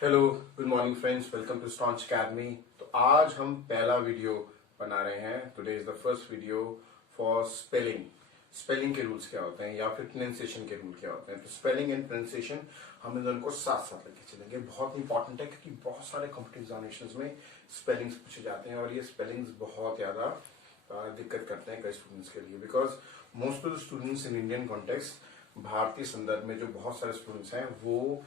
Hello, good morning friends, welcome to staunch academy. तो आज हम पहला वीडियो बना रहे हैं। Today is the first video for spelling. Spelling के रूल्स क्या होते हैं या फिर प्रोनाउंसिएशन के रूल क्या होते हैं। तो स्पेलिंग एंड प्रोनाउंसिएशन हम इन दोनों को साथ साथ लेके चलेंगे। बहुत इंपॉर्टेंट है क्योंकि बहुत सारे कॉम्पिटिटिव एग्जामिनेशंस में स्पेलिंग्स पूछे जाते हैं और ये स्पेलिंग्स बहुत ज्यादा दिक्कत करते हैं कई स्टूडेंट्स के लिए, because most of the students in Indian context, भारतीय संदर्भ में जो बहुत सारे स्टूडेंट्स हैं वो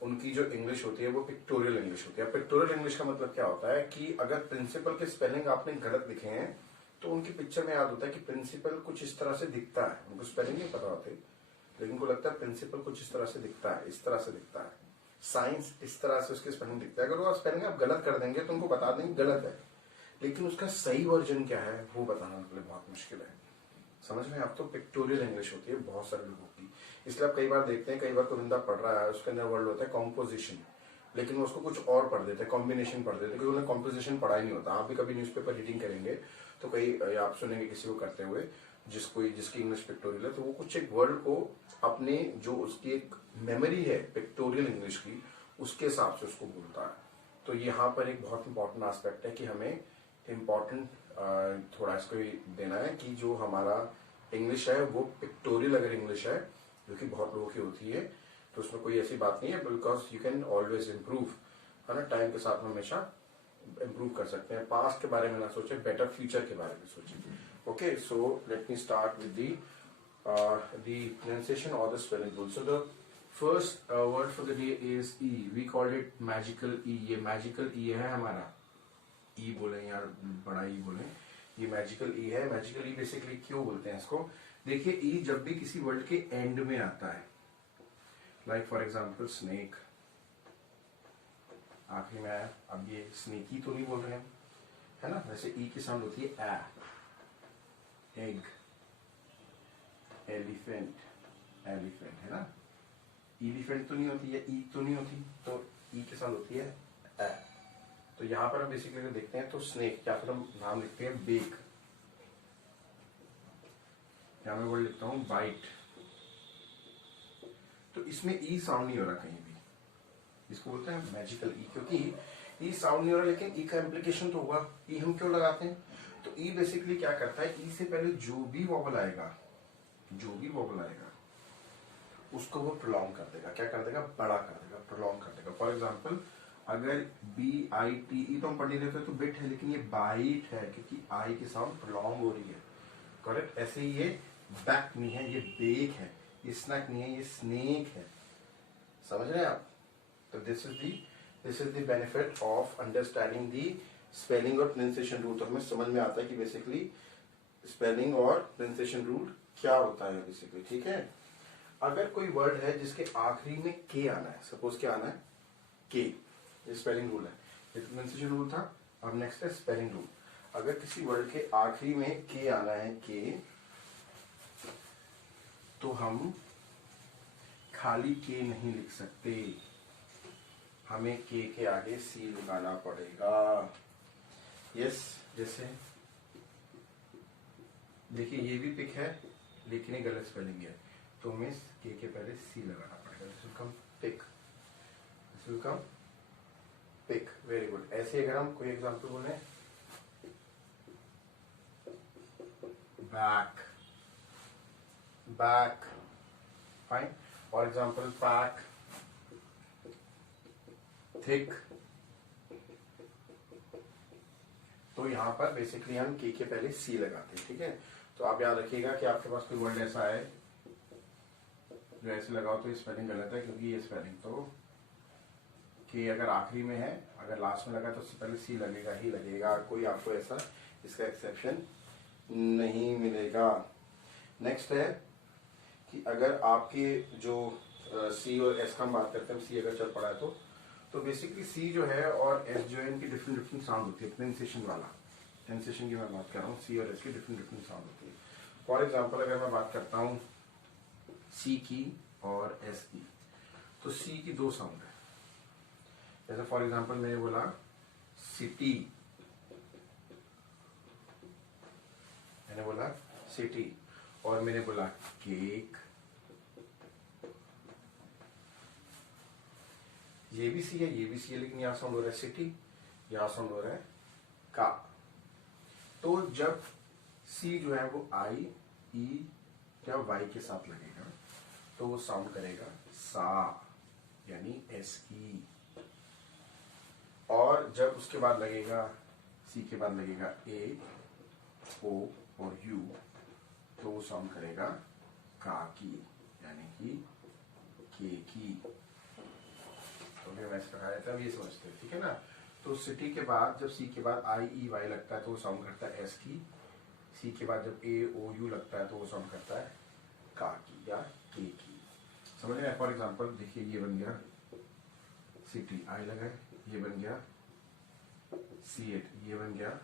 उनकी जो इंग्लिश होती है वो पिक्टोरियल इंग्लिश होती है। पिक्टोरियल इंग्लिश का मतलब क्या होता है कि अगर प्रिंसिपल के स्पेलिंग आपने गलत लिखे हैं तो उनकी पिक्चर में याद होता है कि प्रिंसिपल कुछ इस तरह से दिखता है। उनको स्पेलिंग नहीं पता होती, लेकिन उनको लगता है प्रिंसिपल कुछ इस तरह से दिखता है, इस तरह से दिखता है। साइंस इस तरह से उसके स्पेलिंग दिखता है। अगर वो स्पेलिंग आप गलत कर देंगे तो उनको बता देंगे गलत है, लेकिन उसका सही वर्जन क्या है वो बताना उनके लिए बहुत मुश्किल है। समझ में? आप तो पिक्टोरियल इंग्लिश होती है बहुत सारे लोगों की, इसलिए आप कई बार देखते हैं, कई बार कोई बंदा पढ़ रहा है उसके अंदर वर्ड होता है कॉम्पोजिशन, लेकिन वो उसको कुछ और पढ़ देते हैं, कॉम्बिनेशन पढ़ देते हैं, क्योंकि उन्हें कॉम्पोजिशन पढ़ा ही नहीं होता। आप भी कभी न्यूज़पेपर रीडिंग करेंगे तो कई आप सुनेंगे किसी को करते हुए जिसकी इंग्लिश पिक्टोरियल है, तो वो कुछ एक वर्ड को अपने जो उसकी एक मेमोरी है पिक्टोरियल इंग्लिश की उसके हिसाब से उसको बोलता है। तो यहाँ पर एक बहुत इंपॉर्टेंट एस्पेक्ट है कि हमें इम्पॉर्टेंट थोड़ा इसको देना है कि जो हमारा इंग्लिश है वो पिक्टोरियल अगर इंग्लिश है, जो कि बहुत लोगों की होती है, तो उसमें कोई ऐसी बात नहीं है, because you can always improve, है ना। टाइम के साथ में हमेशा इम्प्रूव कर सकते हैं। पास्ट के बारे में ना सोचे, बेटर फ्यूचर के बारे में सोचिए। Okay, so let me start with the pronunciation or the spelling rule. So the first word for the day is E. We called it magical E. ये magical E है हमारा, ई बोले या बड़ा ई बोले, ये मैजिकल ई है। मैजिकल ई बेसिकली क्यों बोलते हैं इसको? देखिए, ई जब भी किसी वर्ड के एंड में आता है, लाइक फॉर एग्जांपल स्नेक, आखिरी में आया, अब ये स्नेकी तो नहीं बोल रहे हैं, है ना। वैसे ई की साउंड होती है ए, एग, एलिफेंट, एलिफेंट, है ना। एलिफेंट तो नहीं होती है, ई तो नहीं होती, तो ई की साउंड होती है ए। तो यहां पर हम बेसिकली देखते हैं तो स्नेक, या फिर हम नाम लिखते हैं बेक, या मैं वर्ड लिखता हूं बाइट। तो इसमें ई साउंड नहीं हो रहा कहीं भी, इसको बोलते हैं मैजिकल ई, क्योंकि ई साउंड नहीं हो रहा, लेकिन ई का इम्प्लीकेशन तो हुआ। ई हम क्यों लगाते हैं? तो ई बेसिकली क्या करता है, ई से पहले जो भी वॉवल आएगा, जो भी वॉवल आएगा उसको वो प्रोलॉन्ग कर देगा। क्या कर देगा? बड़ा कर देगा, प्रोलॉन्ग कर देगा। फॉर एग्जाम्पल अगर बी आई टी ई तो हम पढ़ नहीं लेते तो बिट है, लेकिन ये बाइट है क्योंकि आई की साउंड प्रोलॉन्ग हो रही है। करेक्ट। ऐसे ही ये बैक नहीं है, ये बेक है। ये स्नैक नहीं है, ये स्नेक है। समझ रहे हैं आप? तो this is the benefit of understanding the spelling और प्रोनाउंसिएशन रूल। तो हमें समझ में आता है कि बेसिकली स्पेलिंग और प्रोनाउंसिएशन रूल क्या होता है बेसिकली। ठीक है। अगर कोई वर्ड है जिसके आखिरी में के आना है, सपोज क्या आना है, के, ये स्पेलिंग रूल है, ये प्रोनाउंसिएशन रूल था। अब नेक्स्ट है स्पेलिंग रूल। अगर किसी वर्ड के आखिरी में के आना है, के, तो हम खाली के नहीं लिख सकते, हमें के आगे सी लगाना पड़ेगा। यस, जैसे देखिए ये भी पिक है लेकिन ये गलत स्पेलिंग है, तो हमें के पहले सी लगाना पड़ेगा। This will come pick, this will come pick. Very good. ऐसे अगर हम कोई एग्जांपल बोले, back, back, fine. For example pack, thick. तो यहां पर बेसिकली हम के पहले सी लगाते हैं। ठीक है। तो आप याद रखिएगा कि आपके पास कोई वर्ड ऐसा है जो ऐसे लगाओ तो ये स्पेलिंग गलत है, क्योंकि ये स्पेलिंग तो के अगर आखिरी में है, अगर लास्ट में लगा तो उससे पहले सी लगेगा ही लगेगा। कोई आपको ऐसा इसका एक्सेप्शन नहीं मिलेगा। नेक्स्ट है कि अगर आपके जो सी और एस का हम बात करते हैं, सी अगर चल पड़ा है तो बेसिकली सी जो है और एस जो है इनकी डिफरेंट डिफरेंट साउंड होती है। प्रोनाउंसिएशन वाला, प्रोनाउंसिएशन की मैं बात कर रहा हूँ, सी और एस की डिफरेंट डिफरेंट साउंड होती है। फॉर एग्जाम्पल अगर मैं बात करता हूँ सी की और एस की, तो सी की दो साउंड है। जैसे फॉर एग्जाम्पल मैंने बोला सिटी, मैंने बोला सिटी, और मैंने बोला केक, ये भी सी है, ये भी सी है, लेकिन यहाँ साउंड हो रहा है सिटी, यहाँ साउंड हो रहा है का। तो जब सी जो है वो आई ई या वाई के साथ लगेगा तो वो साउंड करेगा सा, यानी एस ई। और जब उसके बाद लगेगा, सी के बाद लगेगा ए ओ और यू, तो वो साउंड करेगा का की, यानी कि के की। तो मैं वैसे पढ़ाया था, अब ये समझते हैं, ठीक है ना। तो सिटी के बाद जब सी के बाद आई ई वाई लगता है तो वो साउंड करता है एस की। सी के बाद जब ए ओ यू लगता है तो वो साउंड करता है का की या के की। समझ रहे हैं। फॉर एग्जाम्पल देखिए, ये बन गया सिटी, आई लगा है, ये बन गया सी एट, ये बन गया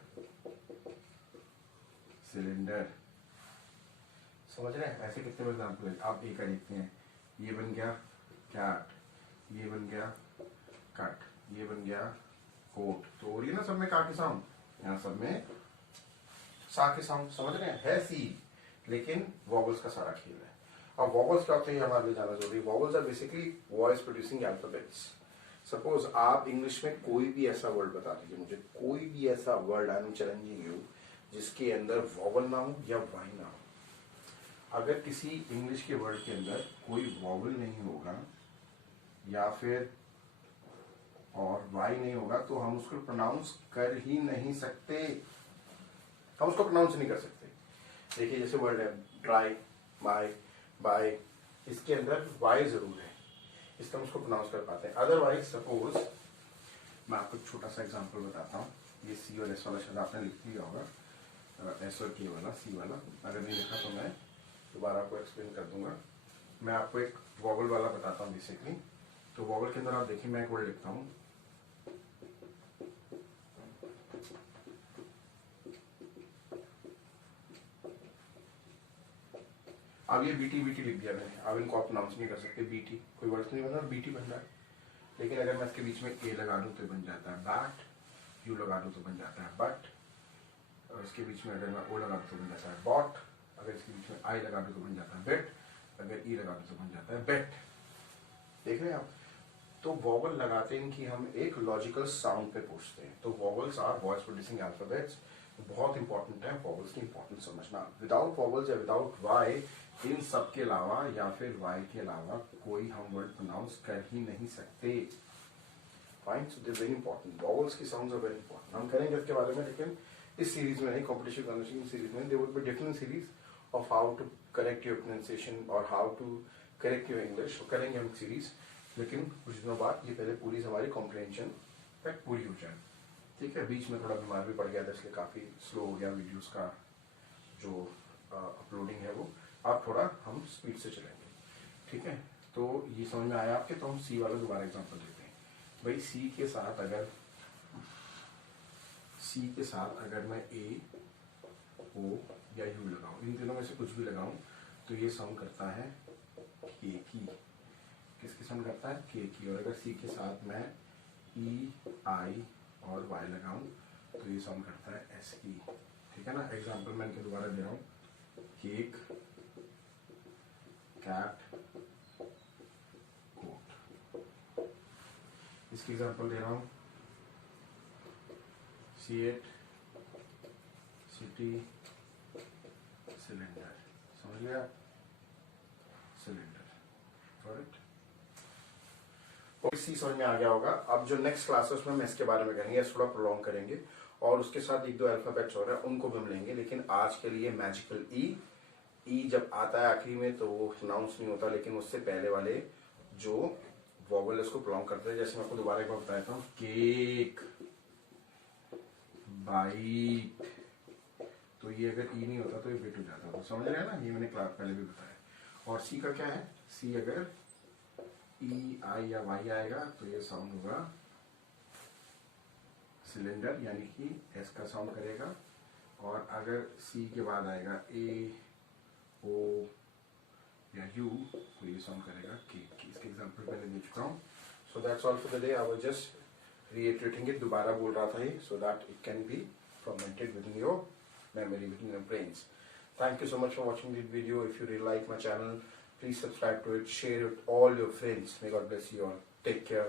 सिलेंडर। समझ रहे हैं। ऐसे कितने एग्जाम्पल है, आप एक देखते हैं। ये बन गया कैट, ये बन गया कट, ये बन गया कोट। तो हो रही है ना सब में का की साउंड, यहाँ सब में सा के साउंड। समझ रहे हैं। है सी, लेकिन वॉवल्स का सारा खेल है। और वॉवल्स क्या होते हैं हमारे लिए जाना जरूरी। Vowels are basically voice producing alphabets. Suppose आप इंग्लिश में कोई भी ऐसा वर्ड बता दीजिए मुझे, कोई भी ऐसा word, I am challenging you, जिसके अंदर वॉवल ना हो या वाई ना हो। अगर किसी इंग्लिश के वर्ड के अंदर कोई वॉवल नहीं होगा या फिर और वाई नहीं होगा तो हम उसको प्रोनाउंस कर ही नहीं सकते। हम उसको प्रोनाउंस नहीं कर सकते। देखिए जैसे वर्ड है ड्राई, माई, बाय, इसके अंदर वाई जरूर है, इसका हम उसको प्रोनाउंस कर पाते हैं। अदरवाइज सपोज मैं आपको छोटा सा एग्जांपल बताता हूँ। ये सी और एस वाला शब्द आपने लिख लिया होगा, एस और के वाला, सी वाला। अगर नहीं लिखा तो मैं दोबारा आपको एक्सप्लेन कर दूंगा। मैं आपको एक वॉवल वाला बताता हूँ बेसिकली। तो वॉवल के अंदर आप देखिए, मैं एक वर्ड लिखता हूँ, अब ये बीटी बीटी लिख दिया मैंने। अब इनको आप प्रोनाउंस नहीं कर सकते। बीटी कोई वर्ड नहीं बन रहा, बीटी बन रहा है। लेकिन अगर मैं इसके बीच में ए लगा दूं तो बन जाता है बैट, यू लगा दूं तो बन जाता है बट, और इसके बीच में अगर मैं ओ लगा दूं तो बन जाता है बॉट, अगर इसके बीच में आई लगा दूं तो बन जाता है बेट, अगर ई लगा दूं तो बन जाता है बेट। देख रहे हैं आप। तो वॉवल लगाते हैं कि हम एक लॉजिकल साउंड पे पूछते हैं। तो vowels are voice producing alphabets. बहुत इंपॉर्टेंट है वॉवल्स की इंपॉर्टेंस समझना। विदाउट वॉवल्स या विदाउट वाई, इन सब के अलावा या फिर वाई के अलावा कोई हम वर्ड प्रोनाउंस कर ही नहीं सकते। Fine, so they very important. Vowels की साउंड्स आर वेरी इंपॉर्टेंट। हम करेंगे इसके बारे में, लेकिन इस सीरीज में नहीं, कॉम्पिटिशन कन्वर्सेशन सीरीज में। There would be different series of how to correct your pronunciation और how to correct your English. करेंगे हम सीरीज, लेकिन कुछ दिनों बाद ये पहले पूरी हमारी कॉम्प्रिहेंशन तक पूरी हो जाए। ठीक है। बीच में थोड़ा बीमार भी पड़ गया था, इसलिए काफी स्लो हो गया वीडियोस का जो अपलोडिंग है वो। अब थोड़ा हम स्पीड से चलेंगे। ठीक है। तो ये समझ में आया आपके। तो हम सी वाला दोबारा एग्जांपल देते हैं। भाई सी के साथ अगर मैं ए ओ या यू लगाऊं, इन तीनों में से कुछ भी लगाऊं, तो ये साउंड करता है के की। किसकी साउंड करता है? के की। और अगर सी के साथ मैं ई आई और वाई लगाऊं तो ये साउंड करता है एस की। ठीक है ना। एग्जांपल मैं इनके दोबारा दे रहा हूं, केक, कैट, कोट। इसकी एग्जांपल दे रहा हूं, सीएट, सिटी, सिलेंडर। समझ लिया? सिलेंडर। करेक्ट। सी समझ में आ गया होगा। अब जो नेक्स्ट क्लासेस में हम इसके बारे में करेंगे, थोड़ा प्रोलॉन्ग करेंगे और उसके साथ एक दो अल्फाबेट्स हो रहे हैं उनको भी हम लेंगे। लेकिन आज के लिए मैजिकल ई जब आता है आखिरी में तो वो प्रोनाउंस नहीं होता, लेकिन उससे पहले वाले जो वॉवल उसको प्रोलॉन्ग करते हैं। जैसे मैं आपको दोबारा एक बार बताता हूँ, केक, बाइक। तो ये अगर ई नहीं होता तो ये बेट हो जाता। तो समझ रहे हैं ना, ये मैंने क्लास पहले भी बताया। और सी का क्या है? सी अगर ई आई या वाई आएगा तो ये साउंड होगा सिलेंडर, यानी कि एस का साउंड करेगा। और अगर सी के बाद आएगा ए ओ या यू तो ये साउंड करेगा के की। इसके एग्जांपल पहले दे चुका हूँ। So that's all for the day. I was just reiterating it, दोबारा बोल रहा था ये, so that it can be fermented within your memory, within your brains. Thank you so much for watching this video. If you really like my channel, please subscribe to it, share it with all your friends. May God bless you all. Take care.